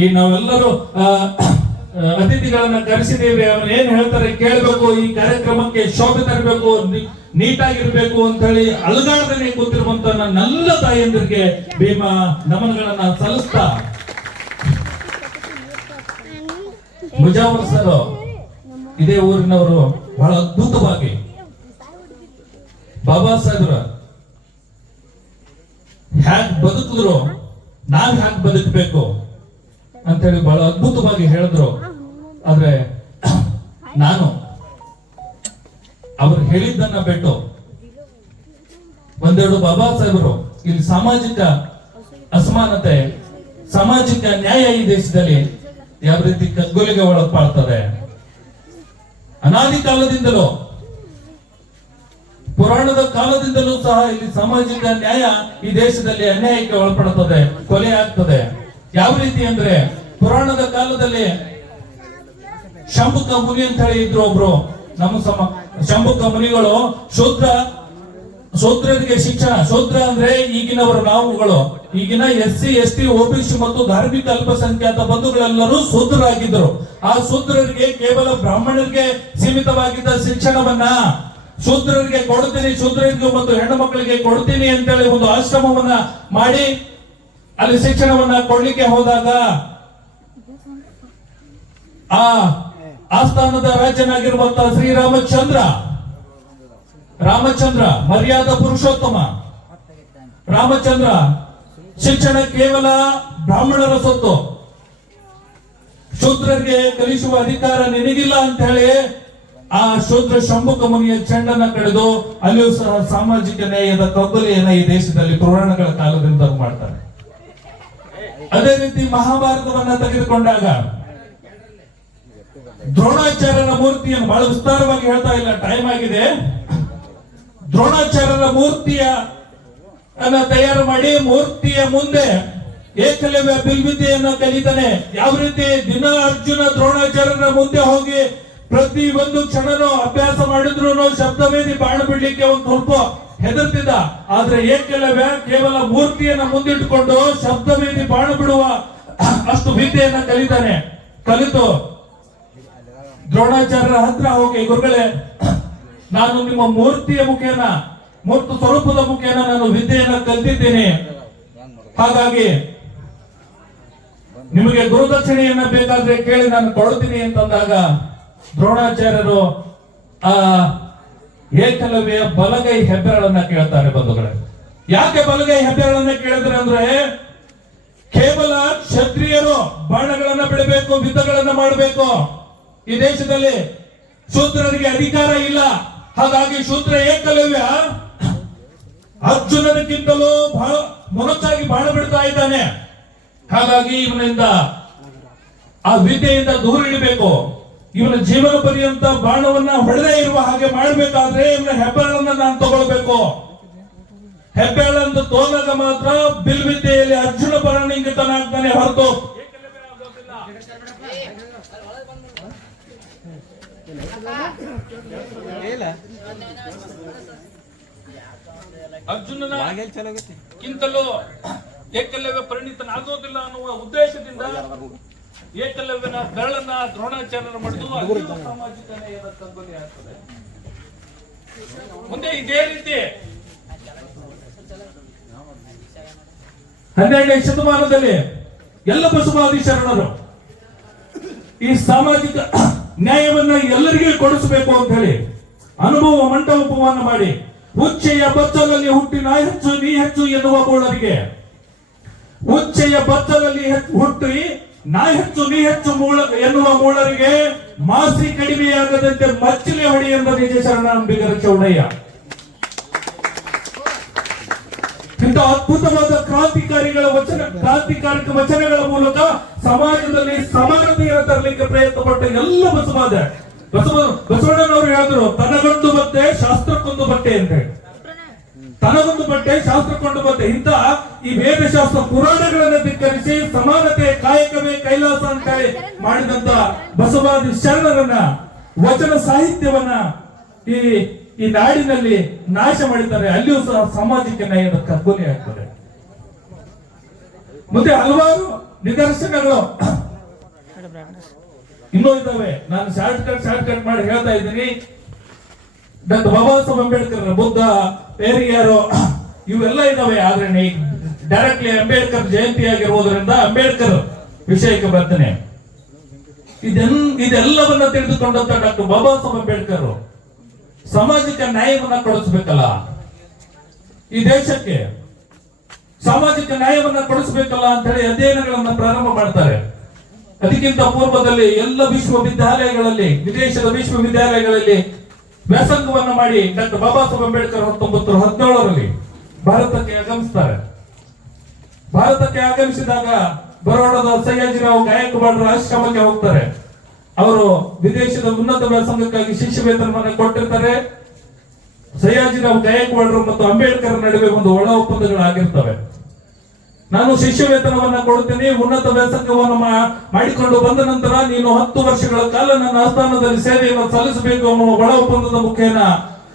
ಈ ನಾವೆಲ್ಲರೂ ಅತಿಥಿಗಳನ್ನ ಕರೆಸಿದ್ದೇವೆ ಅವ್ರು ಏನ್ ಹೇಳ್ತಾರೆ ಕೇಳಬೇಕು, ಈ ಕಾರ್ಯಕ್ರಮಕ್ಕೆ ಶೋಭೆ ತರಬೇಕು ನೀಟಾಗಿರ್ಬೇಕು ಅಂತ ಹೇಳಿ ಅಲುಗಾಡದೇ ಕೂತಿರುವಂತ ನನ್ನೆಲ್ಲ ತಾಯಿಯಂದ್ರಿಗೆ ಭೀಮಾ ನಮನಗಳನ್ನ ಸಲ್ಲಿಸ್ತಾ. ಮುಜಾವರ್ ಸರ್, ಇದೇ ಊರಿನವರು ಬಹಳ ಅದ್ಭುತವಾಗಿ. ಬಾಬಾ ಸಾಹೇಬ್ರ ಹ್ಯಾಕ್ ಬದುಕಿದ್ರು, ನಾವ್ ಹ್ಯಾಕ್ ಬದುಕಬೇಕು? ಅಂತೇಳಿ ಬಹಳ ಅದ್ಭುತವಾಗಿ ಹೇಳಿದ್ರು. ಆದ್ರೆ, ನಾನು ಅವ್ರು ಹೇಳಿದ್ದನ್ನ ಬಿಟ್ಟು ಒಂದೆರಡು ಬಾಬಾ ಸಾಹೇಬರು ಇಲ್ಲಿ ಸಾಮಾಜಿಕ ಅಸಮಾನತೆ, ಸಾಮಾಜಿಕ ನ್ಯಾಯ ಈ ದೇಶದಲ್ಲಿ ಯಾವ ರೀತಿ ಕಗ್ಗೊಲಿಗೆ ಒಳಪಾಡ್ತದೆ ಅನಾದಿ ಕಾಲದಿಂದಲೂ, ಪುರಾಣದ ಕಾಲದಿಂದಲೂ ಸಹ ಇಲ್ಲಿ ಸಾಮಾಜಿಕ ನ್ಯಾಯ ಈ ದೇಶದಲ್ಲಿ ಅನ್ಯಾಯಕ್ಕೆ ಒಳಪಡುತ್ತದೆ ಕೊಲೆ ಆಗ್ತದೆ. ಯಾವ ರೀತಿ ಅಂದ್ರೆ ಪುರಾಣದ ಕಾಲದಲ್ಲಿ ಶಂಭುಕ ಮುನಿ ಅಂತ ಹೇಳಿ ಇದ್ರು ಒಬ್ರು. ನಮ್ಮ ಸಮ ಶಂಭುಕ ಮುನಿಗಳು ಶೂದ್ರ, ಶೂದ್ರರಿಗೆ ಶಿಕ್ಷಣ, ಶೂದ್ರ ಅಂದ್ರೆ ಈಗಿನವರು ನಾವುಗಳು. ಈಗಿನ S C S T OBC ಮತ್ತು ಧಾರ್ಮಿಕ ಅಲ್ಪಸಂಖ್ಯಾತ ಬಂಧುಗಳೆಲ್ಲರೂ ಶೂದ್ರರಾಗಿದ್ದರು. ಆ ಶೂದ್ರರಿಗೆ ಕೇವಲ ಬ್ರಾಹ್ಮಣರಿಗೆ ಸೀಮಿತವಾಗಿದ್ದ ಶಿಕ್ಷಣವನ್ನ ಶೂದ್ರರಿಗೆ ಕೊಡ್ತೀನಿ ಶೂದ್ರರಿಗೆ ಮತ್ತು ಹೆಣ್ಣು ಮಕ್ಕಳಿಗೆ ಕೊಡ್ತೀನಿ ಅಂತೇಳಿ ಒಂದು ಆಶ್ರಮವನ್ನ ಮಾಡಿ ಅಲ್ಲಿ ಶಿಕ್ಷಣವನ್ನ ಕೊಡ್ಲಿಕ್ಕೆ ಹೋದಾಗ ಆ ಆಸ್ಥಾನದ ರಾಜನಾಗಿರುವಂತಹ ಶ್ರೀರಾಮಚಂದ್ರ, ರಾಮಚಂದ್ರ ಮರ್ಯಾದ ಪುರುಷೋತ್ತಮ, ರಾಮಚಂದ್ರ ಶಿಕ್ಷಣ ಕೇವಲ ಬ್ರಾಹ್ಮಣರ ಸೊತ್ತು. ಶೂದ್ರರಿಗೆ ಕಲಿಸುವ ಅಧಿಕಾರ ನಿನಗಿಲ್ಲ ಅಂತ ಹೇಳಿ ಆ ಶೂದ್ರ ಶಂಭುಕ ಮುನಿಯ ಚೆಂಡನ್ನ ಕಳೆದು ಅಲ್ಲಿಯೂ ಸಹ ಸಾಮಾಜಿಕ ನ್ಯಾಯದ ಕಗ್ಗೊಲೆಯನ್ನ ಈ ದೇಶದಲ್ಲಿ ಪುರಾಣಗಳ ಕಾಲದಿಂದ ಮಾಡ್ತಾರೆ. ಅದೇ ರೀತಿ ಮಹಾಭಾರತವನ್ನ ತೆಗೆದುಕೊಂಡಾಗ ದ್ರೋಣಾಚಾರ್ಯರ ಮೂರ್ತಿಯನ್ನು ಬಹಳ ವಿಸ್ತಾರವಾಗಿ ಹೇಳ್ತಾ ಇಲ್ಲ ಟೈಮ್ ಆಗಿದೆ. ದ್ರೋಣಾಚಾರ್ಯರ ಮೂರ್ತಿಯ ಅನ್ನ ತಯಾರು ಮಾಡಿ ಮೂರ್ತಿಯ ಮುಂದೆ ಏಕಲವ್ಯ ಬಿಲ್ವಿದ್ಯೆಯನ್ನು ಕಲಿತಾನೆ. ಯಾವ ರೀತಿ ದಿನ ಅರ್ಜುನ ದ್ರೋಣಾಚಾರ್ಯರ ಮುಂದೆ ಹೋಗಿ ಪ್ರತಿ ಒಂದು ಕ್ಷಣನೂ ಅಭ್ಯಾಸ ಮಾಡಿದ್ರು ಶಬ್ದವೇದಿ ಬಾಣ ಬಿಡ್ಲಿಕ್ಕೆ ಒಂದು ಸ್ವಲ್ಪ ಹೆದರ್ತಿದ್ದ. ಆದ್ರೆ ಏಕಲವ್ಯ ಕೇವಲ ಮೂರ್ತಿಯನ್ನ ಮುಂದಿಟ್ಟುಕೊಂಡು ಶಬ್ದವೇದಿ ಬಾಣ ಬಿಡುವ ಅಷ್ಟು ವಿದ್ಯೆಯನ್ನ ಕಲಿತಾನೆ. ಕಲಿತು. ದ್ರೋಣಾಚಾರ್ಯರ ಹತ್ರ ಹೋಗಿ, ಗುರುಗಳೇ, ನಾನು ನಿಮ್ಮ ಮೂರ್ತಿಯ ಮುಖೇನ, ಮೂರ್ತಿ ಸ್ವರೂಪದ ಮುಖೇನ ನಾನು ವಿದ್ಯೆಯನ್ನ ಕಲ್ತಿದ್ದೇನೆ. ಹಾಗಾಗಿ ನಿಮಗೆ ಗುರುದಕ್ಷಿಣೆಯನ್ನ ಬೇಕಾದ್ರೆ ಕೇಳಿ ನಾನು ಕೊಡುತ್ತೀನಿ ಅಂತಂದಾಗ ದ್ರೋಣಾಚಾರ್ಯರು, ಆ ಏಕಲವ್ಯ ಬಲಗೈ ಹೆಬ್ಬೆರಳನ್ನ ಕೇಳ್ತಾರೆ ಬಂಧುಗಳೇ. ಯಾಕೆ ಬಲಗೈ ಹೆಬ್ಬೆರಳನ್ನ ಕೇಳಿದ್ರೆ ಅಂದ್ರೆ ಕೇವಲ ಕ್ಷತ್ರಿಯರು ಬಾಣಗಳನ್ನ ಬಿಡಬೇಕು, ಯುದ್ಧಗಳನ್ನ ಮಾಡಬೇಕು. ಈ ದೇಶದಲ್ಲಿ ಶೂದ್ರರಿಗೆ ಅಧಿಕಾರ ಇಲ್ಲ. ಹಾಗಾಗಿ ಶೂದ್ರ ಏಕಲವ್ಯ ಅರ್ಜುನರಿಗಿಂತಲೂ ಬಹಳ ಮೊನಚಾಗಿ ಬಾಣ ಬಿಡ್ತಾ ಇದ್ದಾನೆ. ಹಾಗಾಗಿ ಇವನಿಂದ ಆ ವಿದ್ಯೆಯಿಂದ ದೂರ ಇಡಬೇಕು. ಇವನ ಜೀವನ ಪರ್ಯಂತ ಬಾಣವನ್ನ ಹೊಡೆದೇ ಇರುವ ಹಾಗೆ ಮಾಡಬೇಕಾದ್ರೆ ಇವನ ಹೆಬ್ಬೆರಳನ್ನ ನಾನು ತಗೊಳ್ಬೇಕು. ಹೆಬ್ಬೆರಳಂತ ತೋಲಾಗ ಮಾತ್ರ ಬಿಲ್ವಿದ್ಯೆಯಲ್ಲಿ ಅರ್ಜುನ ಪರಿಣಿತನಾಗ್ತಾನೆ ಹೊರತು. ಅರ್ಜುನನ ಕಿಂತಲೂ ಏಕಲವ್ಯ ಪರಿಣಿತನಾಗೋದಿಲ್ಲ ಅನ್ನುವ ಉದ್ದೇಶದಿಂದ ಏಕಲವ್ಯನ ಬೆರಳನ್ನ ದ್ರೋಣಾಚಾರ್ಯರು ಮಾಡಿದ್ರು ಸಾಮಾಜಿಕ ನ್ಯಾಯದ ಕಗ್ಗೊಲೆ ಆಗ್ತದೆ. ಮುಂದೆ ಇದೇ ರೀತಿ ಹನ್ನೆರಡನೇ ಶತಮಾನದಲ್ಲಿ ಎಲ್ಲ ಬಸವಾದಿ ಶರಣರು ಈ ಸಾಮಾಜಿಕ ನ್ಯಾಯವನ್ನ ಎಲ್ಲರಿಗೂ ಕೊಡಿಸಬೇಕು ಅಂತ ಹೇಳಿ ಅನುಭವ ಮಂಟಪವನ್ನ ಮಾಡಿ ಉಚ್ಚೆಯ ಬಚ್ಚಲಲ್ಲಿ ಹುಟ್ಟಿ ನಾ ಹೆಚ್ಚು, ನೀ ಹೆಚ್ಚು ಎನ್ನುವ ಬೋಳರಿಗೆ ಉಚ್ಚೆಯ ಬಚ್ಚಲಲ್ಲಿ ಹುಟ್ಟಿ ನಾ ಹೆಚ್ಚು ನೀ ಹೆಚ್ಚು ಮೂಳ ಎನ್ನುವ ಮೂಳರಿಗೆ ಮಾಸಿ ಕಡಿಮೆಯಾಗದಂತೆ ಮಚ್ಚಲಿ ಹೊಡಿ ಎಂಬ ನಿಜ ಶರಣಾಂಬಿಗರ ಚೌಡಯ್ಯ. ಇಂಥ ಅದ್ಭುತವಾದ ಕ್ರಾಂತಿಕಾರಿಗಳ ವಚನ, ಕ್ರಾಂತಿಕಾರಿಕ ವಚನಗಳ ಮೂಲಕ ಸಮಾಜದಲ್ಲಿ ಸಮಾನತೆಯನ್ನು ತರಲಿಕ್ಕೆ ಪ್ರಯತ್ನ ಪಟ್ಟ ಎಲ್ಲ ಬಸವಾದ, ಬಸವ, ಬಸವಣ್ಣನವರು ಹೇಳಿದ್ರು, ತನಗೊಂದು ಮತ್ತೆ ಶಾಸ್ತ್ರಕ್ಕೊಂದು ಬಟ್ಟೆ ಅಂತ ಹೇಳಿ. ತನಗೊಂದು ಬಟ್ಟೆ ಶಾಸ್ತ್ರ ಕೊಂಡು ಬಂದೆ ಇಂತ ಈ ವೇದಶಾಸ್ತ್ರ ಪುರಾಣಗಳನ್ನು ಧಿಕ್ಕರಿಸಿ ಸಮಾನತೆ ಕಾಯಕವೇ ಕೈಲಾಸ ಅಂತ ಹೇಳಿ ಮಾಡಿದಂತ ಬಸವಾದಿ ಶರಣರನ್ನ ವಚನ ಸಾಹಿತ್ಯವನ್ನ ಈ ಈ ನಾಡಿನಲ್ಲಿ ನಾಶ ಮಾಡಿದ್ದಾರೆ. ಅಲ್ಲಿಯೂ ಸಹ ಸಾಮಾಜಿಕ ನ್ಯಾಯದ ಕಗ್ಗೊಲೆ ಆಗ್ತದೆ. ಮತ್ತೆ ಹಲವಾರು ನಿದರ್ಶನಗಳು ಇನ್ನೂ ಇದಾವೆ ನಾನು ಶಾರ್ಟ್ ಕಟ್ ಶಾರ್ಟ್ ಕಟ್ ಮಾಡಿ ಹೇಳ್ತಾ ಇದ್ದೀನಿ. ಡಾಕ್ಟರ್ ಬಾಬಾ ಸಾಹೇಬ್ ಅಂಬೇಡ್ಕರ್ ಬುದ್ಧ ಪೇರಿಯಾರು ಇವೆಲ್ಲ ಇದಾವೆ. ಆದ್ರೆ ಡೈರೆಕ್ಟ್ಲಿ ಅಂಬೇಡ್ಕರ್ ಜಯಂತಿ ಆಗಿರುವುದರಿಂದ ಅಂಬೇಡ್ಕರ್ ವಿಷಯಕ್ಕೆ ಬರ್ತೇನೆ. ಇದೆನ್, ಇದೆಲ್ಲವನ್ನ ತಿಳಿದುಕೊಂಡಂತ ಡಾಕ್ಟರ್ ಬಾಬಾ ಸಾಹೇಬ್ ಅಂಬೇಡ್ಕರ್ ಸಾಮಾಜಿಕ ನ್ಯಾಯವನ್ನ ಕೊಡಿಸ್ಬೇಕಲ್ಲ. ಈ ದೇಶಕ್ಕೆ ಸಾಮಾಜಿಕ ನ್ಯಾಯವನ್ನ ಕೊಡಿಸ್ಬೇಕಲ್ಲ ಅಂತ ಹೇಳಿ ಅಧ್ಯಯನಗಳನ್ನ ಪ್ರಾರಂಭ ಮಾಡ್ತಾರೆ. ಅದಕ್ಕಿಂತ ಪೂರ್ವದಲ್ಲಿ ಎಲ್ಲ ವಿಶ್ವವಿದ್ಯಾಲಯಗಳಲ್ಲಿ, ವಿದೇಶದ ವಿಶ್ವವಿದ್ಯಾಲಯಗಳಲ್ಲಿ ವ್ಯಾಸಂಗವನ್ನ ಮಾಡಿ ಡಾಕ್ಟರ್ ಬಾಬಾ ಸಾಹೇಬ್ ಅಂಬೇಡ್ಕರ್ ಹತ್ತೊಂಬತ್ತು ಹದಿನೇಳರಲ್ಲಿ ಭಾರತಕ್ಕೆ ಆಗಮಿಸ್ತಾರೆ. ಭಾರತಕ್ಕೆ ಆಗಮಿಸಿದಾಗ ಬರೋಡದ ಸಯ್ಯಾಜಿರಾವ್ ಗಾಯಕ್ವಾಡ್ರ ಆಶ್ರಮಕ್ಕೆ ಹೋಗ್ತಾರೆ. ಅವರು ವಿದೇಶದ ಉನ್ನತ ವ್ಯಾಸಂಗಕ್ಕಾಗಿ ಶಿಷ್ಯ ವೇತನವನ್ನು ಕೊಟ್ಟಿರ್ತಾರೆ ಸಯ್ಯಾಜಿರಾವ್ ಗಾಯಕ್ವಾಡ್ರು ಮತ್ತು ಅಂಬೇಡ್ಕರ್ ನಡುವೆ ಒಂದು ಒಳ ಒಪ್ಪಂದಗಳಾಗಿರ್ತವೆ. ನಾನು ಶಿಷ್ಯ ವೇತನವನ್ನು ಕೊಡುತ್ತೇನೆ, ಉನ್ನತ ವ್ಯಾಸಂಗವನ್ನು ಮಾಡಿಕೊಂಡು ಬಂದ ನಂತರ ನೀನು ಹತ್ತು ವರ್ಷಗಳ ಕಾಲ ನನ್ನ ಆಸ್ಥಾನದಲ್ಲಿ ಸೇವೆಯನ್ನು ಸಲ್ಲಿಸಬೇಕು ಅನ್ನುವ ಒಳ ಒಪ್ಪಂದದ ಮುಖೇನ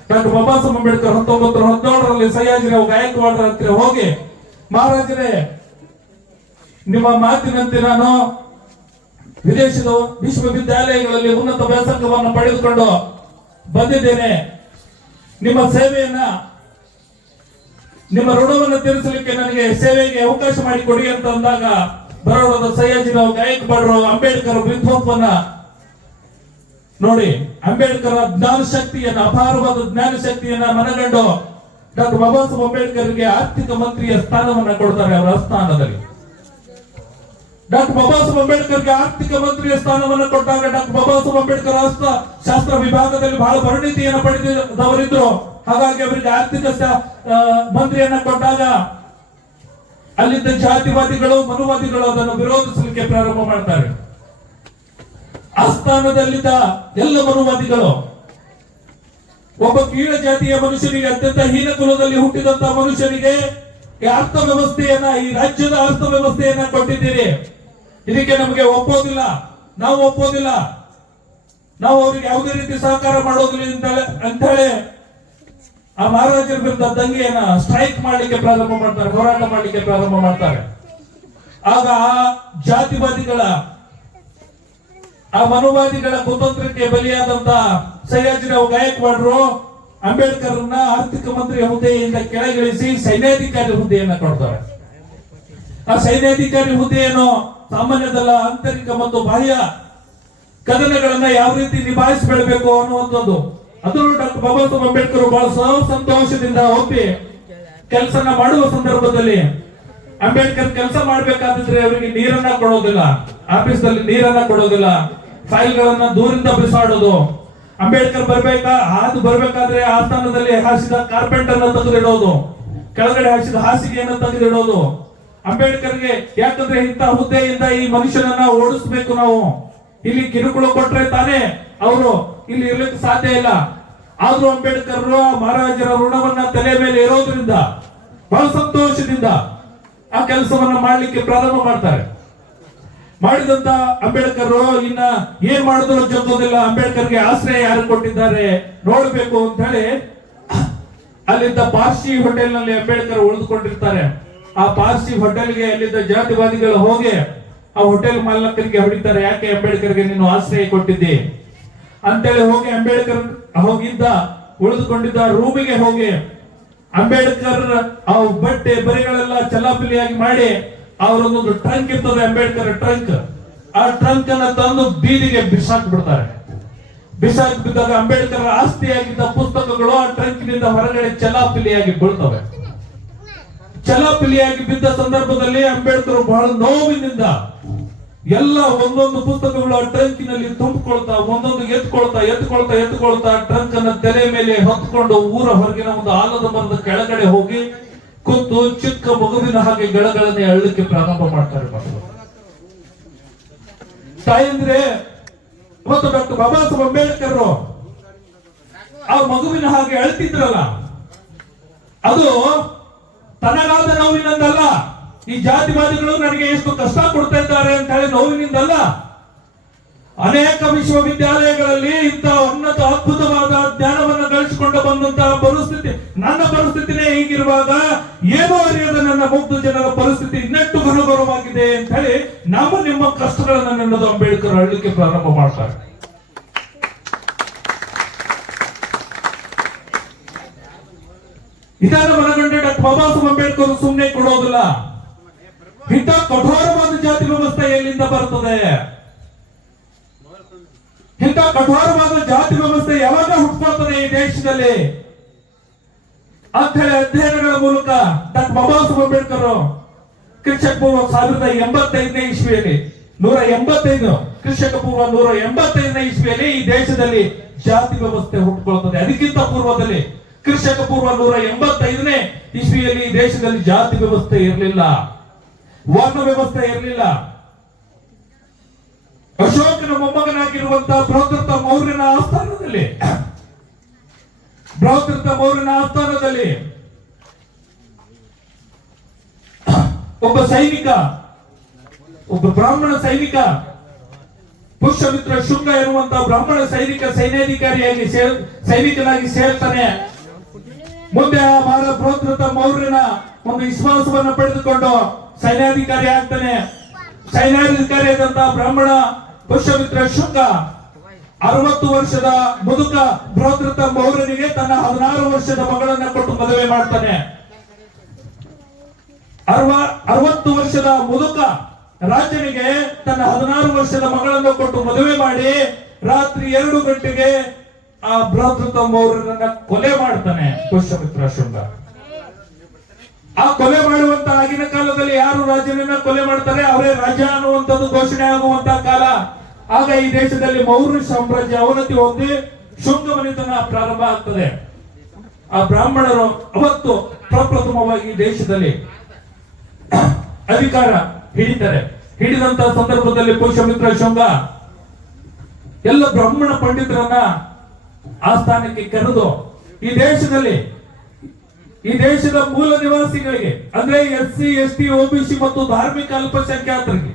ಡಾಕ್ಟರ್ ಬಾಬಾ ಸಾಹೇಬ್ ಅಂಬೇಡ್ಕರ್ ಹತ್ತೊಂಬತ್ತು ಹದಿನೇಳರಲ್ಲಿ ಸಯ್ಯಾಜಿರಾವ್ ಗಾಯಕ್ವಾಡ್ರ ಹತ್ತಿರ ಹೋಗಿ, ಮಹಾರಾಜರೇ, ನಿಮ್ಮ ಮಾತಿನಂತೆ ನಾನು ವಿದೇಶದ ವಿಶ್ವವಿದ್ಯಾಲಯಗಳಲ್ಲಿ ಉನ್ನತ ವ್ಯಾಸಂಗವನ್ನು ಪಡೆದುಕೊಂಡು ಬಂದಿದ್ದೇನೆ. ನಿಮ್ಮ ಸೇವೆಯನ್ನ ನಿಮ್ಮ ಋಣವನ್ನು ತೀರಿಸಲಿಕ್ಕೆ ನನಗೆ ಸೇವೆಗೆ ಅವಕಾಶ ಮಾಡಿ ಕೊಡಿ ಅಂತ ಅಂದಾಗ ಬರೋಡದ ಸಯ್ಯಾಜಿರಾವ್ ಬರೋ ಅಂಬೇಡ್ಕರ್ ವಿದ್ವತ್ವನ್ನ ನೋಡಿ, ಅಂಬೇಡ್ಕರ್ ಜ್ಞಾನ ಶಕ್ತಿಯನ್ನ, ಅಪಾರವಾದ ಜ್ಞಾನ ಶಕ್ತಿಯನ್ನ ಮನಗಂಡು ಡಾಕ್ಟರ್ ಬಾಬಾ ಸಾಹೇಬ್ ಅಂಬೇಡ್ಕರ್ಗೆ ಆರ್ಥಿಕ ಮಂತ್ರಿಯ ಸ್ಥಾನವನ್ನ ಕೊಡ್ತಾರೆ ಅವರ ಸ್ಥಾನದಲ್ಲಿ. ಡಾಕ್ಟರ್ ಬಾಬಾ ಸಾಹೇಬ್ ಅಂಬೇಡ್ಕರ್ಗೆ ಆರ್ಥಿಕ ಮಂತ್ರಿಯ ಸ್ಥಾನವನ್ನ ಕೊಟ್ಟಾಗ ಡಾಕ್ಟರ್ ಬಾಬಾ ಸಾಹೇಬ್ ಅಂಬೇಡ್ಕರ್ ಶಾಸ್ತ್ರ ವಿಭಾಗದಲ್ಲಿ ಬಹಳ ಪರಿಣಿತಿಯನ್ನು ಪಡೆದವರಿದ್ರು ಹಾಗಾಗಿ ಅವರಿಗೆ ಆರ್ಥಿಕ ಮಂತ್ರಿಯನ್ನ ಕೊಟ್ಟಾಗ ಅಲ್ಲಿದ್ದ ಜಾತಿವಾದಿಗಳು, ಮನುವಾದಿಗಳು ಅದನ್ನು ವಿರೋಧಿಸಲಿಕ್ಕೆ ಪ್ರಾರಂಭ ಮಾಡ್ತಾರೆ. ಆಸ್ಥಾನದಲ್ಲಿದ್ದ ಸ್ಥಾನದಲ್ಲಿದ್ದ ಎಲ್ಲ ಮನುವಾದಿಗಳು, ಒಬ್ಬ ಕೀಳ ಜಾತಿಯ ಮನುಷ್ಯನಿಗೆ ಅತ್ಯಂತ ಹೀನ ಕುಲದಲ್ಲಿ ಹುಟ್ಟಿದಂತ ಮನುಷ್ಯನಿಗೆ ಈ ಅರ್ಥ ವ್ಯವಸ್ಥೆಯನ್ನ ಈ ರಾಜ್ಯದ ಅರ್ಥ ವ್ಯವಸ್ಥೆಯನ್ನ ಕೊಟ್ಟಿದ್ದೀರಿ. ಇದಕ್ಕೆ ನಮಗೆ ಒಪ್ಪೋದಿಲ್ಲ, ನಾವು ಒಪ್ಪೋದಿಲ್ಲ. ನಾವು ಅವರಿಗೆ ಯಾವುದೇ ರೀತಿ ಸಹಕಾರ ಮಾಡೋದಿಲ್ಲ ಅಂತ ಹೇಳಿ ಆ ಮಹಾರಾಜರ ವಿರುದ್ಧ ದಂಗೆಯನ್ನ ಸ್ಟ್ರೈಕ್ ಮಾಡ್ಲಿಕ್ಕೆ ಪ್ರಾರಂಭ ಮಾಡ್ತಾರೆ, ಹೋರಾಟ ಮಾಡ್ಲಿಕ್ಕೆ ಪ್ರಾರಂಭ ಮಾಡ್ತಾರೆ. ಆಗ ಆ ಜಾತಿವಾದಿಗಳ, ಆ ಮನುವಾದಿಗಳ ಕುತಂತ್ರಕ್ಕೆ ಬಲಿಯಾದಂತ ಸಯ್ಯಾಜಿರಾವ್ ಗಾಯಕ್ವಾಡ್ರು ಅಂಬೇಡ್ಕರ್ನ ಆರ್ಥಿಕ ಮಂತ್ರಿ ಹುದ್ದೆಯಿಂದ ಕೆಳಗಿಳಿಸಿ ಸೈನ್ಯಾಧಿಕಾರಿ ಹುದ್ದೆಯನ್ನ ಕೊಡ್ತಾರೆ. ಆ ಸೈನ್ಯಾಧಿಕಾರಿ ಹುದ್ದೆಯನ್ನು ಸಾಮಾನ್ಯದಲ್ಲ ಆಂತರಿಕ ಮತ್ತು ಬಾಹ್ಯ ಕದನಗಳನ್ನ ಯಾವ ರೀತಿ ನಿಭಾಯಿಸಬೇಕು ಅನ್ನುವಂಥದ್ದು. ಅದನ್ನು ಡಾಕ್ಟರ್ ಬಾಬಾ ಸಾಹೇಬ್ ಅಂಬೇಡ್ಕರ್ ಬಹಳ ಸಂತೋಷದಿಂದ ಒಪ್ಪಿ ಕೆಲಸನ ಮಾಡುವ ಸಂದರ್ಭದಲ್ಲಿ ಅಂಬೇಡ್ಕರ್ ಕೆಲಸ ಮಾಡ್ಬೇಕಾದ್ರೆ ಅವರಿಗೆ ನೀರನ್ನ ಕೊಡೋದಿಲ್ಲ. ಆಫೀಸ್ದಲ್ಲಿ ನೀರನ್ನ ಕೊಡೋದಿಲ್ಲ. ಫೈಲ್ಗಳನ್ನ ದೂರಿಂದ ಬಿಸಾಡೋದು. ಅಂಬೇಡ್ಕರ್ ಬರ್ಬೇಕಾ? ಹಾದು ಬರ್ಬೇಕಾದ್ರೆ ಆಸ್ಥಾನದಲ್ಲಿ ಹಾಸಿದ ಕಾರ್ಪೆಟ್ ಅನ್ನ ತೆಗೆದಿಡೋದು. ಕೆಳಗಡೆ ಹಾಸಿದ ಹಾಸಿಗೆಯನ್ನು ತೆಗೆದಿಡೋದು. ಅಂಬೇಡ್ಕರ್ಗೆ ಯಾಕಂದ್ರೆ ಇಂಥ ಹುದ್ದೆಯಿಂದ ಈ ಮನುಷ್ಯನನ್ನ ಓಡಿಸ್ಬೇಕು ನಾವು. ಇಲ್ಲಿ ಕಿರುಕುಳ ಕೊಟ್ರೆ ತಾನೇ ಅವರು ಇಲ್ಲಿ ಇರ್ಲಿಕ್ಕೆ ಸಾಧ್ಯ ಇಲ್ಲ. ಆದ್ರೂ ಅಂಬೇಡ್ಕರ್ ಮಹಾರಾಜರ ಋಣವನ್ನ ತಲೆ ಮೇಲೆ ಇರೋದ್ರಿಂದ ಬಹಳ ಸಂತೋಷದಿಂದ ಆ ಕೆಲಸವನ್ನ ಮಾಡಲಿಕ್ಕೆ ಪ್ರಾರಂಭ ಮಾಡ್ತಾರೆ. ಮಾಡಿದಂತ ಅಂಬೇಡ್ಕರ್ ಇನ್ನ ಏನ್ ಮಾಡಿದ್ರು ಅಂಬೇಡ್ಕರ್ ಅಂಬೇಡ್ಕರ್ಗೆ ಆಶ್ರಯ ಯಾರು ಕೊಟ್ಟಿದ್ದಾರೆ ನೋಡ್ಬೇಕು ಅಂತ ಹೇಳಿ ಅಲ್ಲಿದ್ದ ಪಾರ್ಸಿ ಹೋಟೆಲ್ನಲ್ಲಿ ಅಂಬೇಡ್ಕರ್ ಉಳಿದುಕೊಂಡಿರ್ತಾರೆ. ಆ ಪಾರ್ಸಿ ಹೋಟೆಲ್ಗೆ ಅಲ್ಲಿದ್ದ ಜಾತಿವಾದಿಗಳು ಹೋಗಿ ಆ ಹೋಟೆಲ್ ಮಾಲಕರಿಗೆ ಹೊಡಿತಾರೆ, ಯಾಕೆ ಅಂಬೇಡ್ಕರ್ಗೆ ನೀನು ಆಶ್ರಯ ಕೊಟ್ಟಿದ್ದಿ? ಅಂತೇಳಿ ಹೋಗಿ ಅಂಬೇಡ್ಕರ್ ಹೋಗಿದ್ದ, ಉಳಿದುಕೊಂಡಿದ್ದ ರೂಮಿಗೆ ಹೋಗಿ ಅಂಬೇಡ್ಕರ್ ಆ ಬಟ್ಟೆ ಬರಿಗಳೆಲ್ಲ ಚಲಾಪಿಲಿಯಾಗಿ ಮಾಡಿ ಅವರೊಂದೊಂದು ಟ್ರಂಕ್ ಇರ್ತದೆ ಅಂಬೇಡ್ಕರ್ ಟ್ರಂಕ್ ಆ ಟ್ರಂಕ್ ಅನ್ನ ತಂದು ಬೀದಿಗೆ ಬಿಸಾಕ್ ಬಿಡ್ತಾರೆ. ಬಿಸಾಕ್ ಬಿದ್ದಾಗ ಅಂಬೇಡ್ಕರ್ ಆಸ್ತಿಯಾಗಿದ್ದ ಪುಸ್ತಕಗಳು ಆ ಟ್ರಂಕಿನಿಂದ ಹೊರಗಡೆ ಚಲಾಪಿಲಿಯಾಗಿ ಬೀಳ್ತವೆ. ಚಲಾಪಿಲಿಯಾಗಿ ಬಿದ್ದ ಸಂದರ್ಭದಲ್ಲಿ ಅಂಬೇಡ್ಕರ್ ಬಹಳ ನೋವಿನಿಂದ ಎಲ್ಲ ಒಂದೊಂದು ಪುಸ್ತಕಗಳು ಆ ಟ್ರಂಕಿನಲ್ಲಿ ತುಂಬಿಕೊಳ್ತಾ, ಒಂದೊಂದು ಎತ್ಕೊಳ್ತಾ ಎತ್ಕೊಳ್ತಾ ಎತ್ಕೊಳ್ತಾ ಟ್ರಂಕ್ ಅನ್ನ ತಲೆ ಮೇಲೆ ಹೊತ್ಕೊಂಡು ಊರ ಹೊರಗಿನ ಒಂದು ಆಲದ ಮರದ ಕೆಳಗಡೆ ಹೋಗಿ ಕೂತು ಚಿಕ್ಕ ಮಗುವಿನ ಹಾಗೆ ಗಳಗಳನ್ನೇ ಅಳ್ಳಕ್ಕೆ ಪ್ರಾರಂಭ ಮಾಡ್ತಾರೆ ಮಕ್ಕಳು ತಾಯಂದ್ರೆ ಮತ್ತು ಡಾಕ್ಟರ್ ಬಾಬಾ ಸಾಹೇಬ್ ಅಂಬೇಡ್ಕರ್ ಆ ಮಗುವಿನ ಹಾಗೆ ಅಳ್ತಿದ್ರಲ್ಲ, ಅದು ತನಗಾದ ನೋವಿನಿಂದಲ್ಲ ಈ ಜಾತಿವಾದಿಗಳು ನನಗೆ ಎಷ್ಟು ಕಷ್ಟ ಕೊಡ್ತಾ ಇದ್ದಾರೆ ಅಂತ ಹೇಳಿ ನೋವಿನಿಂದಲ್ಲ ಅನೇಕ ವಿಶ್ವವಿದ್ಯಾಲಯಗಳಲ್ಲಿ ಇಂಥ ಉನ್ನತ ಅದ್ಭುತವಾದ ಜ್ಞಾನವನ್ನು ಗಳಿಸಿಕೊಂಡು ಬಂದಂತಹ ಪರಿಸ್ಥಿತಿ. ನನ್ನ ಪರಿಸ್ಥಿತಿನೇ ಹೀಗಿರುವಾಗ ಏನೋ ಅರಿಯದ ನನ್ನ ಮುಗ್ಧ ಜನರ ಪರಿಸ್ಥಿತಿ ಇನ್ನೆಟ್ಟು ಗುರುಗರವಾಗಿದೆ ಅಂತ ಹೇಳಿ ನಾವು ನಿಮ್ಮ ಕಷ್ಟಗಳನ್ನು ನೆನೆದು ಅಂಬೇಡ್ಕರ್ ಅಳ್ಲಿಕ್ಕೆ ಪ್ರಾರಂಭ ಮಾಡ್ತಾರೆ. ಇದನ್ನು ಮನಗಂಡ ಡಾಕ್ಟರ್ ಬಾಬಾ ಅಂಬೇಡ್ಕರ್ ಸುಮ್ಮನೆ ಕೊಡೋದಿಲ್ಲ. ಇಂಥ ಕಠೋರವಾದ ಜಾತಿ ವ್ಯವಸ್ಥೆ ಎಲ್ಲಿಂದ ಬರ್ತದೆ? ಇಂಥ ಕಠೋರವಾದ ಜಾತಿ ವ್ಯವಸ್ಥೆ ಯಾವಾಗ ಹುಟ್ಕೊಳ್ತದೆ ಈ ದೇಶದಲ್ಲಿ? ಅಂತ ಹೇಳಿ ಅಧ್ಯಯನಗಳ ಮೂಲಕ ಡಾಕ್ಟರ್ ಬಾಬಾ ಸಾಹೇಬ್ ಅಂಬೇಡ್ಕರ್ ಕೃಷಕ ಪೂರ್ವ ಸಾವಿರದ ಎಂಬತ್ತೈದನೇ ಇಸ್ವಿಯಲ್ಲಿ, ನೂರ ಎಂಬತ್ತೈದು ಕೃಷಕ ಪೂರ್ವ ನೂರ ಎಂಬತ್ತೈದನೇ ಇಸ್ವಿಯಲ್ಲಿ ಈ ದೇಶದಲ್ಲಿ ಜಾತಿ ವ್ಯವಸ್ಥೆ ಹುಟ್ಟುಕೊಳ್ತದೆ ಅದಕ್ಕಿಂತ ಪೂರ್ವದಲ್ಲಿ ಕೃಷಕ ಪೂರ್ವ ನೂರ ಎಂಬತ್ತೈದನೇ ಇಸ್ವಿಯಲ್ಲಿ ಈ ದೇಶದಲ್ಲಿ ಜಾತಿ ವ್ಯವಸ್ಥೆ ಇರಲಿಲ್ಲ. ವರ್ಣ ವ್ಯವಸ್ಥೆ ಇರಲಿಲ್ಲ. ಅಶೋಕನ ಮೊಮ್ಮಗನಾಗಿರುವಂತಹ ಬೃಹದೃತ ಮೌರ್ಯನ ಆಸ್ಥಾನದಲ್ಲಿ. ಬೃಹದೃತ ಮೌರ್ಯನ ಆಸ್ಥಾನದಲ್ಲಿ ಒಬ್ಬ ಸೈನಿಕ, ಒಬ್ಬ ಬ್ರಾಹ್ಮಣ ಸೈನಿಕ ಪುಷ್ಯಮಿತ್ರ ಶುಂಗ ಇರುವಂತಹ ಬ್ರಾಹ್ಮಣ ಸೈನಿಕ ಸೈನ್ಯಾಧಿಕಾರಿಯಾಗಿ ಸೈನಿಕನಾಗಿ ಸೇರ್ತಾನೆ. ಮುಂದೆ ಆ ಭಾರ ಬೃಹದೃತ ಮೌರ್ಯನ ಒಂದು ವಿಶ್ವಾಸವನ್ನು ಪಡೆದುಕೊಂಡು ಸೈನ್ಯಾಧಿಕಾರಿ ಆಗ್ತಾನೆ. ಸೈನ್ಯಾಧಿಕಾರಿ ಆದಂತಹ ಬ್ರಾಹ್ಮಣ ಪುಷ್ಯಮಿತ್ರ ಶುಂಗ ಅರವತ್ತು ವರ್ಷದ ಮುದುಕ ಬೃಹದೃತ ಮೌರ್ಯನಿಗೆ ತನ್ನ ಹದಿನಾರು ವರ್ಷದ ಮಗಳನ್ನ ಕೊಟ್ಟು ಮದುವೆ ಮಾಡ್ತಾನೆ. ಅರವ, ಅರವತ್ತು ವರ್ಷದ ಮುದುಕ ರಾಜನಿಗೆ ತನ್ನ ಹದಿನಾರು ವರ್ಷದ ಮಗಳನ್ನು ಕೊಟ್ಟು ಮದುವೆ ಮಾಡಿ ರಾತ್ರಿ ಎರಡು ಗಂಟೆಗೆ ಆ ಬೃಹದೃತ ಮೌರ್ಯನನ್ನ ಕೊಲೆ ಮಾಡ್ತಾನೆ ಪುಷ್ಯಮಿತ್ರ ಶುಂಗ. ಆ ಕೊಲೆ ಕಾಲದಲ್ಲಿ ಯಾರು ರಾಜನನ್ನ ಕೊಲೆ ಮಾಡ್ತಾರೆ, ಅವರೇ ರಾಜ ಅನ್ನುವಂಥದ್ದು ಘೋಷಣೆ ಆಗುವಂತ ಕಾಲ. ಆಗ ಈ ದೇಶದಲ್ಲಿ ಮೌರ್ಯ ಸಾಮ್ರಾಜ್ಯ ಅವನತಿ ಹೊಂದಿ ಶುಂಗ ಮನೆತನ ಪ್ರಾರಂಭ ಆಗ್ತದೆ. ಆ ಬ್ರಾಹ್ಮಣರು ಅವತ್ತು ಪ್ರಪ್ರಥಮವಾಗಿ ದೇಶದಲ್ಲಿ ಅಧಿಕಾರ ಹಿಡಿತಾರೆ. ಹಿಡಿದಂತ ಸಂದರ್ಭದಲ್ಲಿ ಪುಷ್ಯಮಿತ್ರ ಶುಂಗ ಎಲ್ಲ ಬ್ರಾಹ್ಮಣ ಪಂಡಿತರನ್ನ ಆ ಸ್ಥಾನಕ್ಕೆ ಕರೆದು ಈ ದೇಶದಲ್ಲಿ ಈ ದೇಶದ ಮೂಲ ನಿವಾಸಿಗಳಿಗೆ, ಅಂದ್ರೆ S C, S T OBC ಮತ್ತು ಧಾರ್ಮಿಕ ಅಲ್ಪಸಂಖ್ಯಾತರಿಗೆ